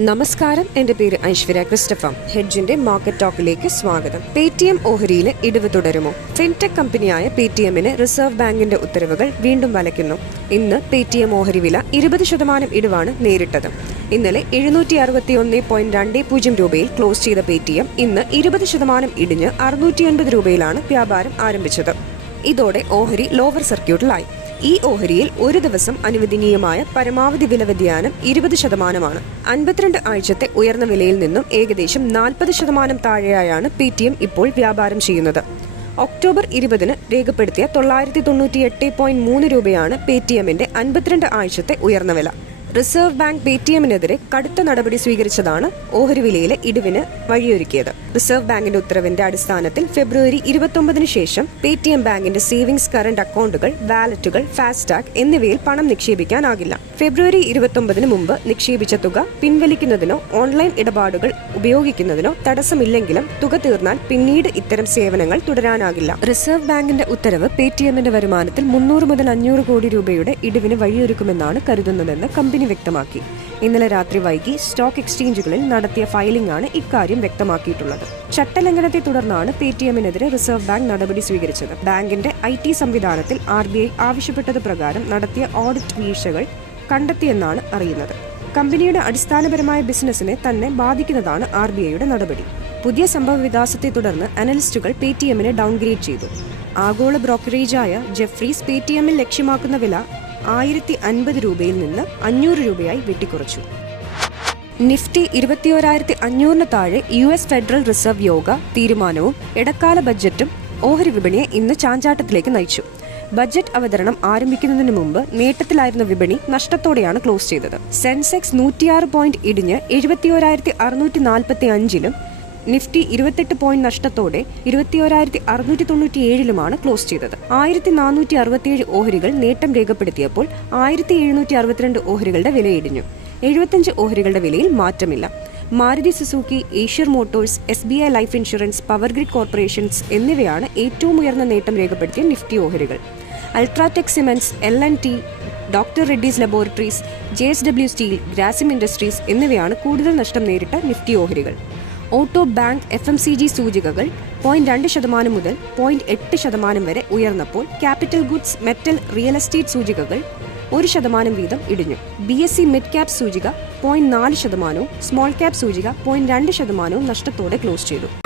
നമസ്കാരം. എന്റെ പേര് ഐശ്വര്യ ക്രിസ്റ്റഫ. ഹെഡ്ജിന്റെ മാർക്കറ്റ് ടോക്കിലേക്ക് സ്വാഗതം. പേ ടി എം ഓഹരിയിലെ ഇടിവ് തുടരുമോ? ഫിൻടെക് കമ്പനിയായ പേ ടി എമ്മിന് റിസർവ് ബാങ്കിന്റെ ഉത്തരവുകൾ വീണ്ടും വലയ്ക്കുന്നു. ഇന്ന് പേ ടി എം ഓഹരി വില ഇരുപത് ശതമാനം ഇടിവാണ് നേരിട്ടത്. ഇന്നലെ എഴുന്നൂറ്റി അറുപത്തി ഒന്ന് പോയിന്റ് രണ്ട് പൂജ്യം രൂപയിൽ ക്ലോസ് ചെയ്ത പേ ടി എം ഇന്ന് ഇരുപത് ശതമാനം ഇടിഞ്ഞ് അറുന്നൂറ്റി എൺപത് രൂപയിലാണ് വ്യാപാരം ആരംഭിച്ചത്. ഇതോടെ ഓഹരി ലോവർ സർക്യൂട്ടിലായി. ഈ ഓഹരിയിൽ ഒരു ദിവസം അനുവദനീയമായ പരമാവധി വില വ്യതിയാനം ഇരുപത് ശതമാനമാണ്. അൻപത്തിരണ്ട് ആഴ്ചത്തെ ഉയർന്ന വിലയിൽ നിന്നും ഏകദേശം നാൽപ്പത് ശതമാനം താഴെയായാണ് പി ടി എം ഇപ്പോൾ വ്യാപാരം ചെയ്യുന്നത്. ഒക്ടോബർ ഇരുപതിന് രേഖപ്പെടുത്തിയ തൊള്ളായിരത്തി തൊണ്ണൂറ്റി എട്ട് പോയിന്റ് മൂന്ന് രൂപയാണ് പേ ടി എമ്മിന്റെ അൻപത്തിരണ്ട് ആഴ്ചത്തെ ഉയർന്ന വില. റിസർവ് ബാങ്ക് പേ ടി എമ്മിനെതിരെ കടുത്ത നടപടി സ്വീകരിച്ചതാണ് ഓഹരി വിലയിലെ ഇടിവിന് വഴിയൊരുക്കിയത്. റിസർവ് ബാങ്കിന്റെ ഉത്തരവിന്റെ അടിസ്ഥാനത്തിൽ ഫെബ്രുവരി ഇരുപത്തൊമ്പതിന് ശേഷം പേ ടി എം ബാങ്കിന്റെ സേവിംഗ്സ് കറന്റ് അക്കൗണ്ടുകൾ വാലറ്റുകൾ ഫാസ്ടാഗ് എന്നിവയിൽ പണം നിക്ഷേപിക്കാനാകില്ല. ഫെബ്രുവരി ഇരുപത്തൊമ്പതിന് മുമ്പ് നിക്ഷേപിച്ച തുക പിൻവലിക്കുന്നതിനോ ഓൺലൈൻ ഇടപാടുകൾ ഉപയോഗിക്കുന്നതിനോ തടസ്സമില്ലെങ്കിലും തുക തീർന്നാൽ പിന്നീട് ഇത്തരം സേവനങ്ങൾ തുടരാനാകില്ല. റിസർവ് ബാങ്കിന്റെ ഉത്തരവ് പേ ടി എമ്മിന്റെ വരുമാനത്തിൽ മുന്നൂറ് മുതൽ അഞ്ഞൂറ് കോടി രൂപയുടെ ഇടിവിന് വഴിയൊരുക്കുമെന്നാണ് കരുതുന്നതെന്ന് കമ്പനി വ്യക്തമാക്കി. ഇന്നലെ രാത്രി വൈകി സ്റ്റോക്ക് എക്സ്ചേഞ്ചുകളിൽ നടത്തിയ ഫയലിംഗ് ആണ് ഇക്കാര്യം വ്യക്തമാക്കിയിട്ടുള്ളത്. ചട്ടലംഘനത്തെ തുടർന്നാണ് പേ ടി എമ്മിനെതിരെ റിസർവ് ബാങ്ക് നടപടി സ്വീകരിച്ചത്. ബാങ്കിന്റെ ഐ ടി സംവിധാനത്തിൽ ആർ ബി ഐ ആവശ്യപ്പെട്ടത് പ്രകാരം നടത്തിയ ഓഡിറ്റ് വീഴ്ചകൾ കണ്ടെത്തിയെന്നാണ് അറിയുന്നത്. കമ്പനിയുടെ അടിസ്ഥാനപരമായ ബിസിനസിനെ തന്നെ ബാധിക്കുന്നതാണ് ആർ ബി ഐയുടെ നടപടി. പുതിയ സംഭവ വികാസത്തെ തുടർന്ന് അനലിസ്റ്റുകൾ പേ ടി എമ്മിനെ ഡൗൺഗ്രേഡ് ചെയ്തു. ആഗോള ബ്രോക്കറേജായ ജെഫ്രീസ് പേ ടി എമ്മിൽ ലക്ഷ്യമാക്കുന്ന വില ആയിരത്തി അൻപത് രൂപയിൽ നിന്ന് അഞ്ഞൂറ് രൂപയായി വെട്ടിക്കുറച്ചു. നിഫ്റ്റി ഇരുപത്തിയോരായിരത്തി അഞ്ഞൂറിന് താഴെ യു എസ് ഫെഡറൽ റിസർവ് യോഗ തീരുമാനവും ഇടക്കാല ബജറ്റും ഓഹരി വിപണിയെ ഇന്ന് ചാഞ്ചാട്ടത്തിലേക്ക് നയിച്ചു. ബജറ്റ് അവതരണം ആരംഭിക്കുന്നതിന് മുമ്പ് നേട്ടത്തിലായിരുന്ന വിപണി നഷ്ടത്തോടെയാണ് ക്ലോസ് ചെയ്തത്. സെൻസെക്സ് നൂറ്റിയാറ് പോയിന്റ് ഇടിഞ്ഞ് എഴുപത്തിയോരായിരത്തി അറുന്നൂറ്റി നാൽപ്പത്തി അഞ്ചിലും നിഫ്റ്റി ഇരുപത്തെട്ട് പോയിന്റ് നഷ്ടത്തോടെ ഇരുപത്തിയോരായിരത്തി അറുന്നൂറ്റി തൊണ്ണൂറ്റി ഏഴിലുമാണ് ക്ലോസ് ചെയ്തത്. ആയിരത്തി നാനൂറ്റി അറുപത്തിയേഴ് ഓഹരികൾ നേട്ടം രേഖപ്പെടുത്തിയപ്പോൾ ആയിരത്തി എഴുന്നൂറ്റി അറുപത്തിരണ്ട് ഓഹരികളുടെ വിലയിടിഞ്ഞു. എഴുപത്തിയഞ്ച് ഓഹരികളുടെ വിലയിൽ മാറ്റമില്ല. Maruti Suzuki Eicher motors S B I life insurance power grid corporations എന്നിവയാണ് ഏറ്റവും ഉയർന്ന നേട്ടം രേഖപ്പെടുത്തിയ നിഫ്റ്റി ഓഹരികൾ. UltraTech cements L N T doctor Reddy's laboratories J S W steel Grasim industries എന്നിവയാണ് കൂടുതൽ നഷ്ടം നേരിട്ട നിഫ്റ്റി ഓഹരികൾ. Auto bank F M C G സൂചികകൾ പോയിന്റ് രണ്ട് ശതമാനം മുതൽ പോയിന്റ് എട്ട് ശതമാനം വരെ ഉയർന്നപ്പോൾ capital goods metal real estate സൂചികകൾ ഒരു ശതമാനം വീതം ഇടിഞ്ഞു. B S C mid cap സൂചിക പോയിന്റ് നാല് ശതമാനവും സ്മോൾ ക്യാപ് സൂചിക പോയിന്റ് രണ്ട് ശതമാനവും നഷ്ടത്തോടെ ക്ലോസ് ചെയ്തു.